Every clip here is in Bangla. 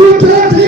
Se trata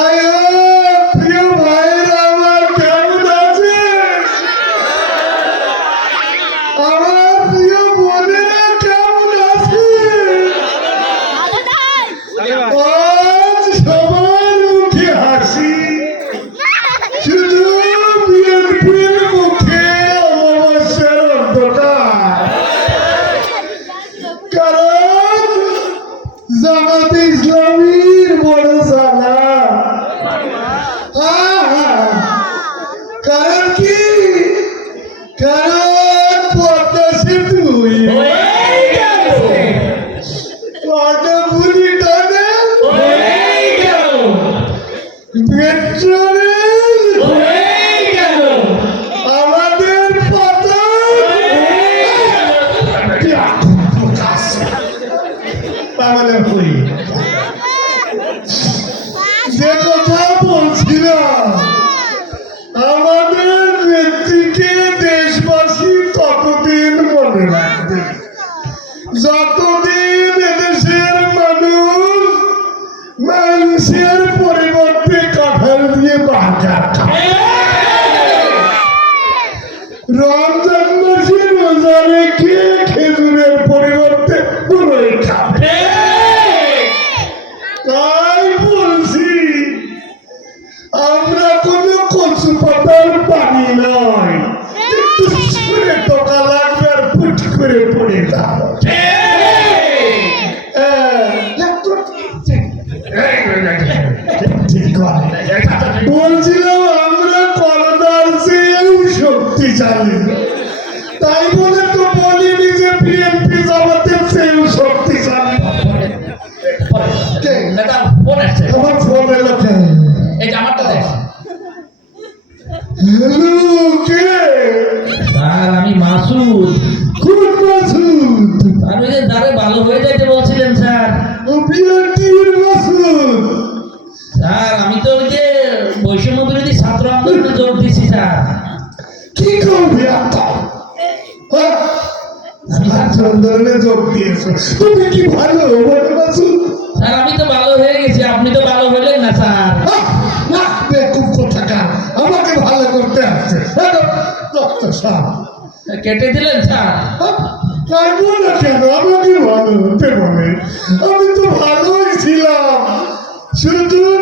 আমার প্রিয় আমাদের যে কথা বলছিলাম আমাদের নেত্রীকে দেশবাসী ততদিন মনে রাখবে যতদিন এদেশের মানুষ মানুষের স্যার আমি তো ওই যে বৈষম্য বিরোধী ছাত্র আন্দোলনে জোর দিছি স্যার। কি করবি হ্যাঁ? ছাত্র আন্দোলনে যোগ দিয়েছ। তুমি কি ভালো স্যার আমি তো ভালো হয়ে গেছি আপনি তো ভালো হলেন না স্যার। খুব কোথাকার? আমাকে ভালো করতে আসছে। হ্যাঁ, ডক্টর স্যার কেটে দিলেন স্যার। হ্যাঁ, তাই বলো কেন? আমাকে ভালো হতে বলে। আমি তো শুধু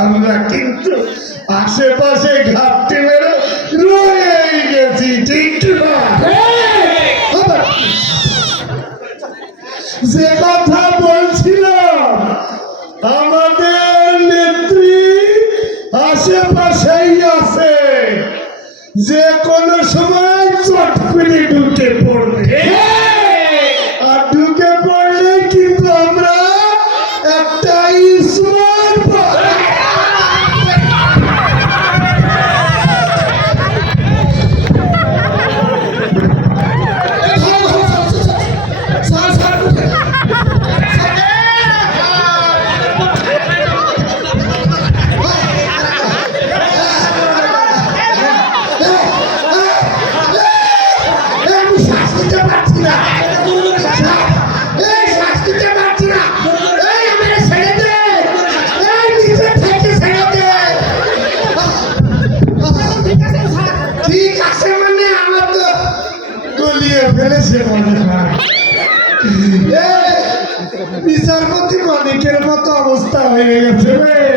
আমরা কিন্তু আশেপাশে ঘাটতে বেরো রয়ে গেছি, ঠিক না? যে কথা বলছিলাম, আমাদের নেত্রী আশেপাশেই আছে। যে কোনো সময় চটকুনি ঢুকে পড়বে। হয় বিচারপতি মালিকের মতো অবস্থা হয়ে গেছে রে